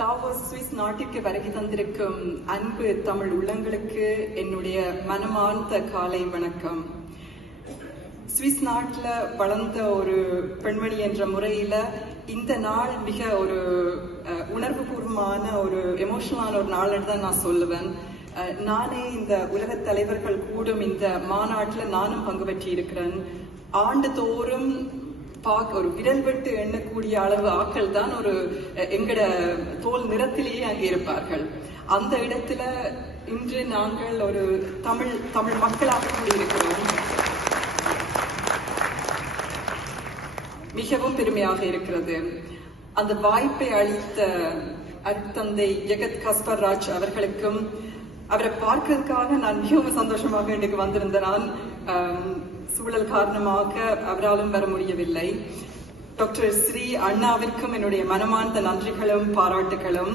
Davos Swiss நாட்டிற்கு வருகை தந்திருக்கும் அன்பு தமிழ் உள்ளங்களுக்கு என்னுடைய மனமார்ந்த காலை வணக்கம். சுவிஸ் நாட்டில் வளர்ந்த ஒரு பெண்மணி என்ற முறையில் இந்த நாள் மிக ஒரு உணர்வுபூர்வமான ஒரு எமோஷனலான ஒரு நாள் தான் நான் சொல்லுவேன். நானே இந்த உலக தலைவர்கள் கூடும் இந்த மாநாட்டில் நானும் பங்கு பெற்றிருக்கிறேன். ஆண்டுதோறும் பார்க்க ஒரு விரல் விட்டு எண்ணக்கூடிய அளவு ஆக்கள் தான் ஒரு அஹ், எங்கட தோல் நிறத்திலேயே அங்கே இருப்பார்கள். அந்த இடத்துல இன்று நாங்கள் ஒரு தமிழ் தமிழ் மக்களாக கூடியிருக்கிறோம். மிகவும் பெருமையாக இருக்கிறது. அந்த வாய்ப்பை அளித்த அருட்தந்தை ஜெகத் கஸ்பர்ராஜ் அவர்களுக்கும் அவரை பார்க்கறதுக்காக நான் மிகவும் சந்தோஷமாக இன்னைக்கு வந்திருந்தேன். நான் சூழல் காரணமாக அவராலும் வர முடியவில்லை. டாக்டர் ஸ்ரீ அண்ணாவிற்கும் என்னுடைய மனமார்ந்த நன்றிகளும் பாராட்டுகளும்.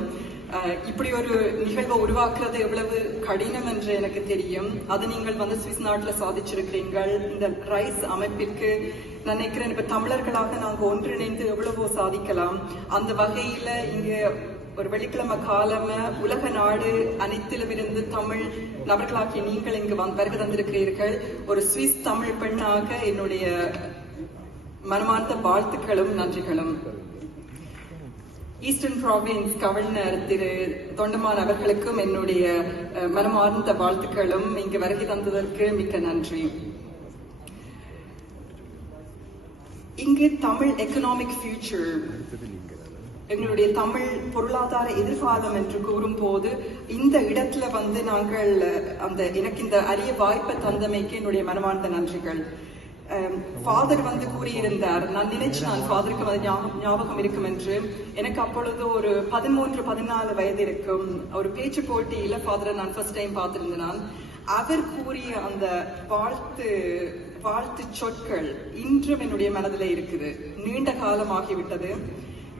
இப்படி ஒரு நிகழ்வை உருவாக்குறது எவ்வளவு கடினம் என்று எனக்கு தெரியும். அது நீங்கள் வந்து சுவிஸ் நாட்டில் சாதிச்சிருக்கிறீர்கள். இந்த ரைஸ் அமைப்பிற்கு நான் நினைக்கிறேன் இப்ப தமிழர்களாக நாங்க ஒன்றிணைந்து எவ்வளவோ சாதிக்கலாம். அந்த வகையில இங்க ஒரு வெள்ளிக்கிழமை காலம உலக நாடு அனைத்திலும் இருந்து தமிழ் நபர்களாகிய நீங்கள் இங்கு வருகை தந்திருக்கிறீர்கள். ஒரு சுவிஸ் தமிழ் பெண்ணாக என்னுடைய மனமார்ந்த வாழ்த்துக்களும் நன்றிகளும். ஈஸ்டர்ன் ப்ராவின்ஸ் கவர்னர் திரு தொண்டமான் அவர்களுக்கும் என்னுடைய அஹ், மனமார்ந்த வாழ்த்துக்களும். இங்கு வருகை தந்ததற்கு மிக்க நன்றி. இங்கு தமிழ் எக்கனாமிக் ஃபியூச்சர் எங்களுடைய தமிழ் பொருளாதார எதிர்காலம் என்று கூறும்போது இந்த இடத்துல வந்து நாங்கள் அந்த எனக்கு இந்த அரிய வாய்ப்பை தந்தமைக்கு என்னுடைய மனமார்ந்த நன்றிகள். ஃபாதர் வந்து கூறியிருந்தார் நான் நினைச்சு நான் ஃபாதருக்கு வந்து ஞாபகம் ஞாபகம் இருக்கும் என்று. எனக்கு அப்பொழுது ஒரு பதிமூன்று பதினாலு வயது இருக்கும். ஒரு பேச்சு போட்டியில ஃபாதரை நான் ஃபர்ஸ்ட் டைம் பார்த்திருந்தேன். நான் அவர் கூறிய அந்த வாழ்த்து வாழ்த்து சொற்கள் இன்றும் என்னுடைய மனதில் இருக்குது. நீண்ட காலம் ஆகிவிட்டது.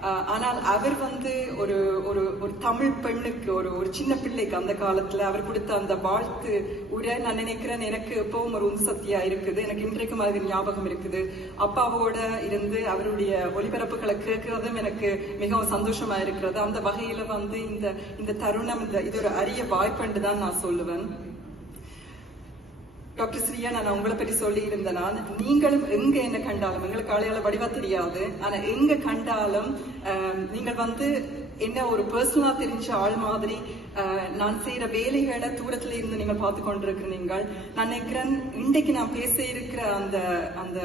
ஆனால் அவர் வந்து ஒரு ஒரு ஒரு தமிழ் பெண்ணுக்கு ஒரு ஒரு சின்ன பிள்ளைக்கு அந்த காலத்துல அவர் கொடுத்த அந்த வாழ்த்து உரை நான் நினைக்கிறேன் எனக்கு எப்பவும் ஒரு உந்து சக்தியா இருக்குது. எனக்கு இன்றைக்கும் அது ஞாபகம் இருக்குது. அப்பாவோட இருந்து அவருடைய ஒளிபரப்புகளை கேட்கறதும் எனக்கு மிகவும் சந்தோஷமா இருக்கிறது. அந்த வகையில வந்து இந்த இந்த தருணம் இந்த இது ஒரு அரிய வாய்ப்புன்னு தான் நான் சொல்லுவேன். டாக்டர் ஸ்ரீயா நான் உங்களை பற்றி சொல்லி இருந்தனால் நான் நீங்களும் எங்க என்ன கண்டாலும் எங்களுக்கு காலையால வடிவா தெரியாது ஆனா எங்க கண்டாலும் நீங்கள் வந்து என்ன ஒரு பர்சனலா தெரிஞ்ச ஆள் மாதிரி நான் செய்யற வேலைகளை தூரத்துல இருந்து நீங்கள் பார்த்து கொண்டிருக்கிறீங்க நான் நினைக்கிறேன் இன்றைக்கு நான் பேச இருக்கிற அந்த அந்த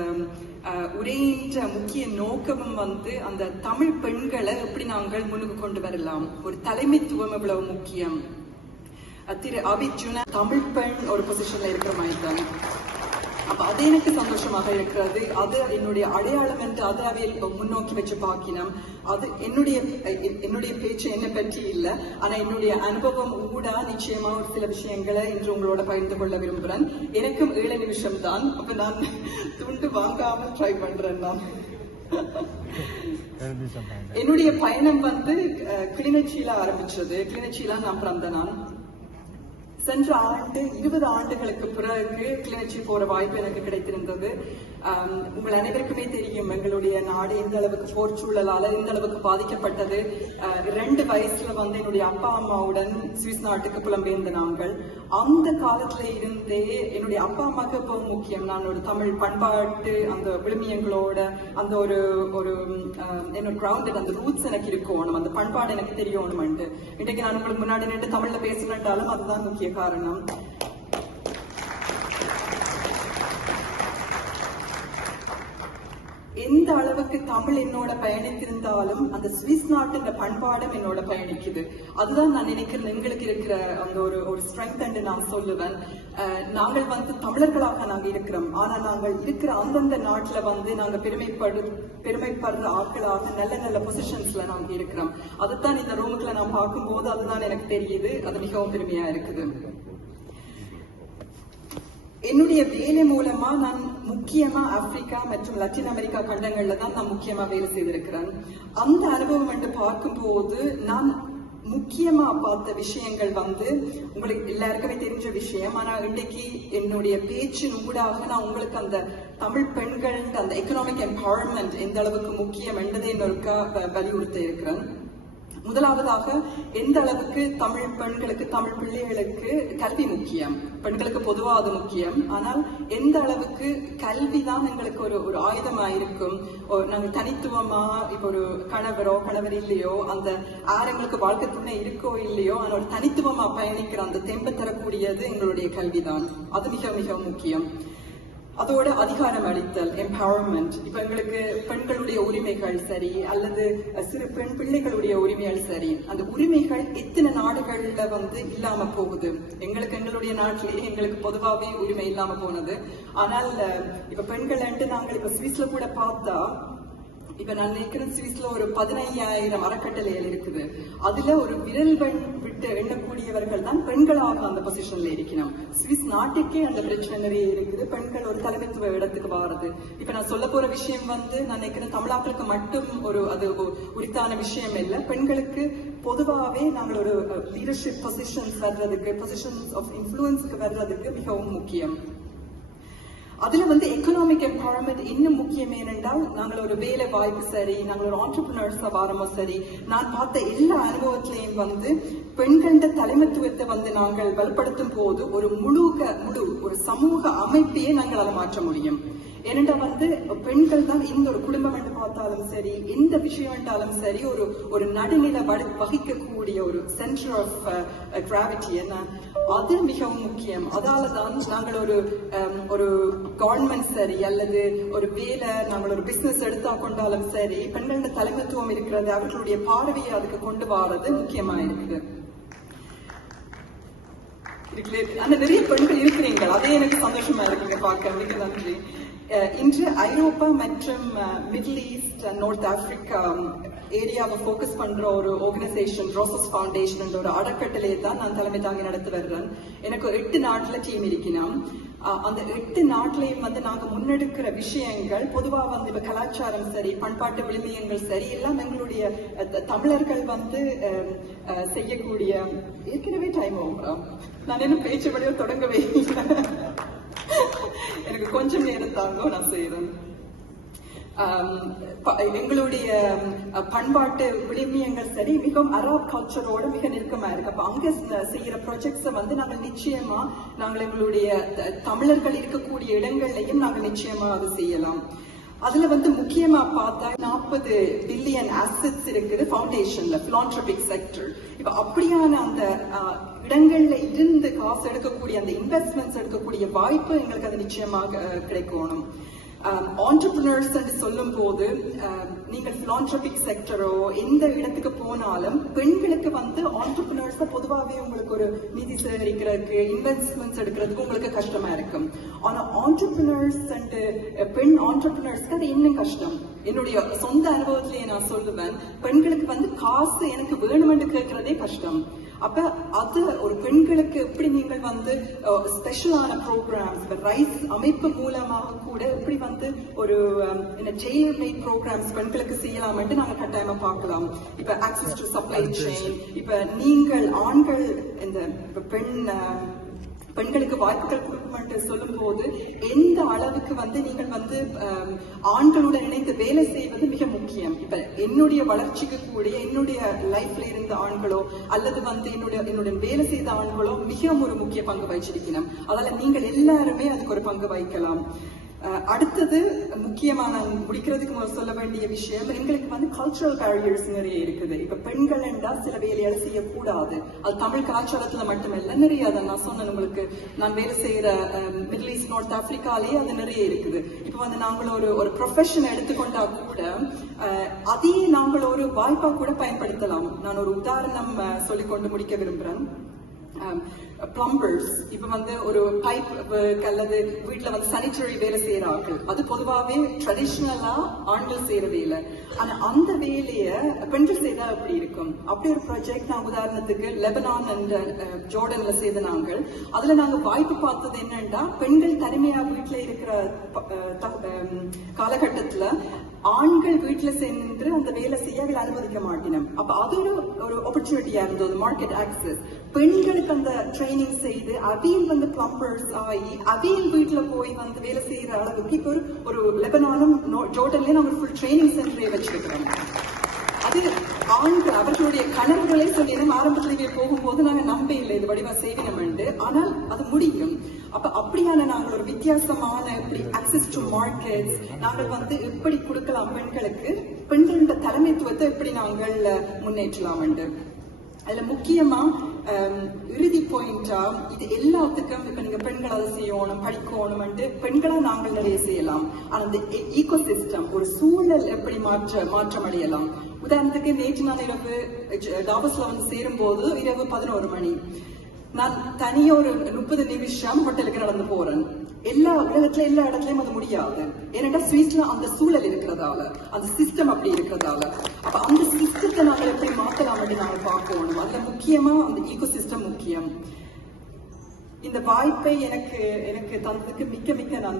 உரையின்ற முக்கிய நோக்கமும் வந்து அந்த தமிழ் பெண்களை எப்படி நாங்கள் முன்னுக்கு கொண்டு வரலாம்? ஒரு தலைமைத்துவம் எவ்வளவு முக்கியம்? திரு அபிஜுன தமிழ் பெண் ஒரு பொசிஷன்ல இருக்கிற மாதிரி தான் அப்ப அது எனக்கு சந்தோஷமாக இருக்கிறது. அது என்னுடைய அடையாளம் என்று அதை அவையில் முன்னோக்கி வச்சு பார்க்கினோம். அது என்னுடைய என்னுடைய பேச்சு என்னை பற்றி இல்லை. ஆனா என்னுடைய அனுபவம் ஊடா நிச்சயமா ஒரு சில விஷயங்களை இன்று உங்களோட பகிர்ந்து கொள்ள விரும்புறேன். எனக்கும் ஏழு நிமிஷம் தான் அப்ப நான் துண்டு வாங்காமல் ட்ரை பண்றேன் நான். என்னுடைய பயணம் வந்து கிளிநொச்சியில ஆரம்பிச்சது. கிளிநொச்சியில நான் பிறந்த நான் சென்ற ஆண்டு இருபது ஆண்டுகளுக்கு பிறகு கிளிநொச்சி போற வாய்ப்பு எனக்கு கிடைத்திருந்தது. உங்கள் அனைவருக்குமே தெரியும் எங்களுடைய நாடு எந்த அளவுக்கு போர் சூழலால எந்த அளவுக்கு பாதிக்கப்பட்டது. ரெண்டு வயசுல வந்து என்னுடைய அப்பா அம்மாவுடன் சுவிஸ் நாட்டுக்கு புலம்பெயர்ந்த நாங்கள். அந்த காலத்துல இருந்தே என்னுடைய அப்பா அம்மாவுக்கு இப்போ முக்கியம். நான் ஒரு தமிழ் பண்பாட்டு அந்த விழுமியங்களோட அந்த ஒரு ஒரு என்னோட கிரவுண்டட் அந்த ரூட்ஸ் எனக்கு இருக்கணும். அந்த பண்பாடு எனக்கு தெரியணும்ட்டு இன்றைக்கு நான் உங்களுக்கு முன்னாடி நின்று தமிழ்ல பேசுனட்டாலும் அதுதான் முக்கிய காரணம். எந்த அளவுக்கு தமிழ் என்னோட பயணித்திருந்தாலும் அந்த சுவிஸ் நாட்டின் பண்பாடும் என்னோட பயணிக்குது. அதுதான் நான் நினைக்கிறேன் எங்களுக்கு இருக்கிற அந்த ஒரு ஒரு ஸ்ட்ரென்த் என்று நான் சொல்லுவேன். நாங்கள் வந்து தமிழர்களாக நாங்கள் இருக்கிறோம். ஆனா நாங்கள் இருக்கிற அந்தந்த நாட்டுல வந்து நாங்க பெருமைப்படு பெருமைப்படுற ஆட்களாக நல்ல நல்ல பொசிஷன்ஸ்ல நாங்க இருக்கிறோம். அதுதான் இந்த ரூமுக்குள்ள நான் பார்க்கும்போது அதுதான் எனக்கு தெரியுது. அது மிகவும் பெருமையா இருக்குது. என்னுடைய வேலை மூலமா நான் முக்கியமா ஆப்பிரிக்கா மற்றும் லத்தீன் அமெரிக்கா கண்டங்கள்ல தான் நான் முக்கியமா வேலை செய்திருக்கிறேன் அந்த அனுபவம் என்று பார்க்கும்போது நான் முக்கியமா பார்த்த விஷயங்கள் வந்து உங்களுக்கு எல்லாருக்குமே தெரிஞ்ச விஷயம். ஆனா இன்னைக்கு என்னுடைய பேச்சின் ஊடாக நான் உங்களுக்கு அந்த தமிழ் பெண்கள் அந்த எக்கனாமிக் எம்பவர்மெண்ட் எந்த அளவுக்கு முக்கியம் என்றதை இன்னொருக்கா வ- வலியுறுத்த இருக்கிறேன் முதலாவதாக எந்த அளவுக்கு தமிழ் பெண்களுக்கு தமிழ் பிள்ளைகளுக்கு கல்வி முக்கியம்? பெண்களுக்கு பொதுவா அது முக்கியம். ஆனால் எந்த அளவுக்கு கல்வி தான் எங்களுக்கு ஒரு ஒரு ஆயுதமா இருக்கும் நாங்கள் நாங்க தனித்துவமா இப்போ ஒரு கணவரோ கணவர் இல்லையோ அந்த ஆர் எங்களுக்கு வாழ்க்கை துணை இருக்கோ இல்லையோ ஆனால் ஒரு தனித்துவமா பயணிக்கிற அந்த தெம்பை தரக்கூடியது எங்களுடைய கல்விதான். அது மிக மிக முக்கியம். அதோட அதிகாரம் அளித்தல் எம்பவர்மெண்ட் இப்ப எங்களுக்கு பெண்களுடைய உரிமைகள் சரி அல்லது சிறு பெண் பிள்ளைகளுடைய உரிமைகள் சரி. அந்த உரிமைகள் எத்தனை நாடுகள்ல வந்து இல்லாம போகுது? எங்களுக்கு எங்களுடைய நாட்டிலேயே எங்களுக்கு பொதுவாகவே உரிமை இல்லாம போனது. ஆனால் இப்ப பெண்கள் நாங்கள் இப்ப சுவிஸ்ல கூட பார்த்தா இப்ப நான் நினைக்கிறேன் சுவிஸ்ல ஒரு பதினையாயிரம் அறக்கட்டளைகள் இருக்குது. அதுல ஒரு விரல் பெண் எண்ணக்கூடியவர்கள் தான் பெண்களாக அந்த பொசிஷன்ல இருக்கணும். சுவிஸ் நாட்டுக்கே அந்த பிரச்சனை நிறைய இருக்குது. பெண்கள் ஒரு தலைமைத்துவ இடத்துக்கு வாரது. இப்ப நான் சொல்ல போற விஷயம் வந்து நான் நினைக்கிறேன் தமிழாக்களுக்கு மட்டும் ஒரு அது உரித்தான விஷயம் இல்லை. பெண்களுக்கு பொதுவாகவே நாங்கள் ஒரு லீடர்ஷிப் பொசிஷன்ஸ் வர்றதுக்கு பொசிஷன்ஸ் ஆஃப் இன்ஃபுளுன்ஸுக்கு வர்றதுக்கு மிகவும் முக்கியம். அதுல வந்து எக்கனாமிக் எம்பவர்மெண்ட் இன்னும் முக்கியம் ஏனென்றால் நாங்கள் ஒரு வேலை வாய்ப்பு சரி நாங்கள் ஒரு ஆண்டர்பிரினர்ஸ் வாரமோ சரி நான் பார்த்த எல்லா அனுபவத்திலையும் வந்து பெண்கண்ட தலைமைத்துவத்தை வந்து நாங்கள் வலுப்படுத்தும் போது ஒரு முழுக முழு ஒரு சமூக அமைப்பையே நாங்கள் அதை மாற்ற முடியும். ஏனென்றா வந்து பெண்கள் தான் இந்த ஒரு குடும்பம் என்று பார்த்தாலும் சரி எந்த விஷயம் என்றாலும் சரி ஒரு ஒரு நடுநில வடு வகிக்கக்கூடிய ஒரு சென்டர் ஆஃப் கிராவிட்டி என்ன? அது மிகவும் முக்கியம். அதால தான் நாங்கள் ஒரு um, ஒரு கவர்மெண்ட் சரி அல்லது ஒரு வேலை நாங்கள் ஒரு பிசினஸ் எடுத்தா கொண்டாலும் சரி பெண்களோட தலைமைத்துவம் இருக்கிறது அவர்களுடைய பார்வையை அதுக்கு கொண்டு வாரது முக்கியமா இருக்குது. ஆனா நிறைய பெண்கள் இருக்கிறீங்க அதே எனக்கு சந்தோஷமா இருக்குங்க. பார்க்க. மிக நன்றி. Uh, இன்று ஐரோப்பா மற்றும் மிடில் ஈஸ்ட் நார்த் ஆப்பிரிக்கா ஏரியாவை ஃபோக்கஸ் பண்ற ஒரு ஆர்கனைசேஷன் ரோசஸ் ஃபவுண்டேஷன் என்ற ஒரு அறக்கட்டளையை தான் நான் தலைமை தாங்கி நடத்தி வருகிறேன். எனக்கு ஒரு எட்டு நாட்டில் டீம் இருக்கணும் அந்த எட்டு நாட்டிலையும் வந்து நாங்க முன்னெடுக்கிற விஷயங்கள் பொதுவா வந்து இப்ப கலாச்சாரம் சரி பண்பாட்டு விழுமியங்கள் சரி எல்லாம் எங்களுடைய த- தமிழர்கள் வந்து um, செய்யக்கூடிய ஏற்கனவே டைம் ஆகும் நான் என்ன பேச்சு வழியோ தொடங்கவே இல்லை. எனக்கு கொஞ்சம் நேரம் தாங்க நான் செய்யறேன் எங்களுடைய பண்பாட்டு விழுமியங்கள் சரி மிகவும் அராப் கல்ச்சரோட மிக நெருக்கமா இருக்கு. அப்ப அங்க செய்யற ப்ராஜெக்ட்ஸை வந்து நாங்கள் நிச்சயமா நாங்கள் எங்களுடைய த- தமிழர்கள் இருக்கக்கூடிய இடங்கள்லையும் நாங்கள் நிச்சயமா அது செய்யலாம். அதுல வந்து முக்கியமா பார்த்தா நாற்பது பில்லியன் அசட்ஸ் இருக்குது ஃபவுண்டேஷன்ல பிலான்ட்ரபிக் செக்டர் இப்ப அப்படியான அந்த இடங்கள்ல இருந்து காசு எடுக்கக்கூடிய அந்த இன்வெஸ்ட்மெண்ட்ஸ் எடுக்கக்கூடிய வாய்ப்பு எங்களுக்கு அது நிச்சயமாக கிடைக்கணும். ஆண்டர்பிரினர்ஸ் என்று சொல்லும் போது நீங்கள் பிலான்ட்ரபிக் செக்டரோ எந்த இடத்துக்கு போனாலும் பெண்களுக்கு வந்து ஆண்டர்பிரினர்ஸ் பொதுவாகவே உங்களுக்கு ஒரு நிதி சேகரிக்கிறதுக்கு இன்வெஸ்ட்மெண்ட்ஸ் எடுக்கிறதுக்கு உங்களுக்கு கஷ்டமா இருக்கும். ஆனா ஆண்டர்பிரினர்ஸ் அண்ட் பெண் ஆண்டர்பிரினர்ஸ்க்கு அது இன்னும் கஷ்டம். என்னுடைய சொந்த அனுபவத்திலேயே நான் சொல்லுவேன் பெண்களுக்கு வந்து காசு எனக்கு வேணுமென்று கேட்கறதே கஷ்டம். அப்ப அது ஒரு பெண்களுக்கு எப்படி நீங்கள் வந்து ஸ்பெஷலான ப்ரோக்ராம்ஸ் ரைஸ் அமைப்பு மூலமாக கூட எப்படி வந்து ஒரு என்ன ஜெயில் மேட் ப்ரோக்ராம்ஸ் பெண்களுக்கு செய்யலாம்னு நாங்க கட்டாயமா பார்க்கலாம். இப்ப ஆக்சஸ் டு சப்ளை செயின் இப்ப நீங்கள் ஆண்கள் இந்த பெண் பெண்களுக்கு வாய்ப்புகள் கொடுக்குமென்று சொல்லும் போது எந்த அளவுக்கு வந்து நீங்கள் வந்து ஆண்களுடன் இணைந்து வேலை செய்வது மிக முக்கியம். இப்ப என்னுடைய வளர்ச்சிக்கு கூடிய என்னுடைய லைஃப்ல இருந்த ஆண்களோ அல்லது வந்து என்னுடைய என்னுடைய வேலை செய்த ஆண்களோ மிக ஒரு முக்கிய பங்கு வகிச்சிருக்கணும் அதனால நீங்கள் எல்லாருமே அதுக்கு ஒரு பங்கு வகிக்கலாம். அடுத்தது முக்கியமான நான் முடிக்கிறதுக்கு சொல்ல வேண்டிய விஷயம் எங்களுக்கு வந்து கல்ச்சுரல் பேரியர்ஸ் நிறைய இருக்குது. இப்ப பெண்கள் என்றால் சில வேலையால் செய்யக்கூடாது. அது தமிழ் கலாச்சாரத்துல மட்டுமல்ல நிறைய அதை நான் சொன்னேன் உங்களுக்கு. நான் வேலை செய்யற மிடில் ஈஸ்ட் நார்த் ஆப்பிரிக்காலேயே அது நிறைய இருக்குது. இப்ப வந்து நாங்கள் ஒரு ஒரு ப்ரொஃபஷன் எடுத்துக்கொண்டா கூட அதையே நாங்கள் ஒரு வாய்ப்பா கூட பயன்படுத்தலாம். நான் ஒரு உதாரணம் அஹ், சொல்லிக்கொண்டு முடிக்க விரும்புறேன். Um, பிளம்பர்ஸ் இப்ப வந்து ஒரு பைப் அல்லது வீட்டில் வந்து சானிட்டரி வேலை செய்கிறார்கள் அது பொதுவாகவே ட்ரெடிஷ்னலா ஆண்கள் செய்யற வேலை. ஆனா அந்த வேலையை பெண்கள் செய்தா எப்படி இருக்கும்? அப்படி ஒரு ப்ராஜெக்ட் நான் உதாரணத்துக்கு லெபனான் என்ற ஜோர்டன்ல செய்த நாங்கள். அதுல நாங்க வாய்ப்பு பார்த்தது என்னன்னா பெண்கள் தனிமையா வீட்ல இருக்கிற த- காலகட்டத்துல ஆண்கள் வீட்டுல சென்று அந்த வேலை செய்ய அனுமதிக்க மாட்டினோம். அப்ப அது ஒரு ஒரு ஆப்பர்ச்சுனிட்டியா இருந்தது மார்க்கெட் ஆக்சஸ் பெண்களுக்கு அந்த ட்ரைனிங் செய்து அதையும் வந்து பிளம்பர்ஸ் ஆகி அதையும் வீட்டுல போய் வந்து வேலை செய்யற அளவுக்கு இப்ப ஒரு ஒரு லெபனானும் நோ- ஜோர்டன்லயும் ஃபுல் ட்ரைனிங் சென்டரே வச்சிருக்கிறோம். அது ஆண்கள் அவர்களுடைய கனவுகளே ஆரம்பத்தில் இங்கே போகும்போது நாங்க நம்ப இல்லை இது வடிவா செய்யணும் ஆனால் அது முடியும். அப்ப அப்படியான நாங்கள் ஒரு வித்தியாசமான இப்படி அக்சஸ் டு மார்க்கெட் நாங்கள் வந்து எப்படி கொடுக்கலாம் பெண்களுக்கு பெண்களோட தலைமைத்துவத்தை எப்படி நாங்கள் முன்னேற்றலாம் அதுல முக்கியமா Um, இறுதி பாயிண்டா இது எல்லாத்துக்கும் இப்ப நீங்க பெண்கள் அதை செய்யணும் படிக்கணும் பெண்களை நாங்கள் நிறைய செய்யலாம். ஆனா அந்த ஈகோ சிஸ்டம் ஒரு சூழல் எப்படி மாற்ற மாற்றம் அடையலாம் உதாரணத்துக்கு நேற்று நான் இரவு டாபஸ்ல வந்து சேரும் போது இரவு பதினோரு மணி. நான் தனியா ஒரு முப்பது நிமிஷம் ஹோட்டலுக்கு நடந்து போறேன். எல்லா உலகத்துல எல்லா இடத்துலயும் அது முடியாது. ஏன்னா சுவிஸ்ல அந்த சூழல் இருக்கிறதால அந்த சிஸ்டம் அப்படி இருக்கிறதால. அப்ப அந்த சிஸ்டத்தை நாங்கள் எப்படி மாத்தலாம் நாங்கள் பார்க்கணும். அதுல முக்கியமா அந்த ஈகோ சிஸ்டம் முக்கியம். இந்த வாய்ப்பை எனக்கு எனக்கு தந்ததுக்கு மிக்க மிக்க நன்றி.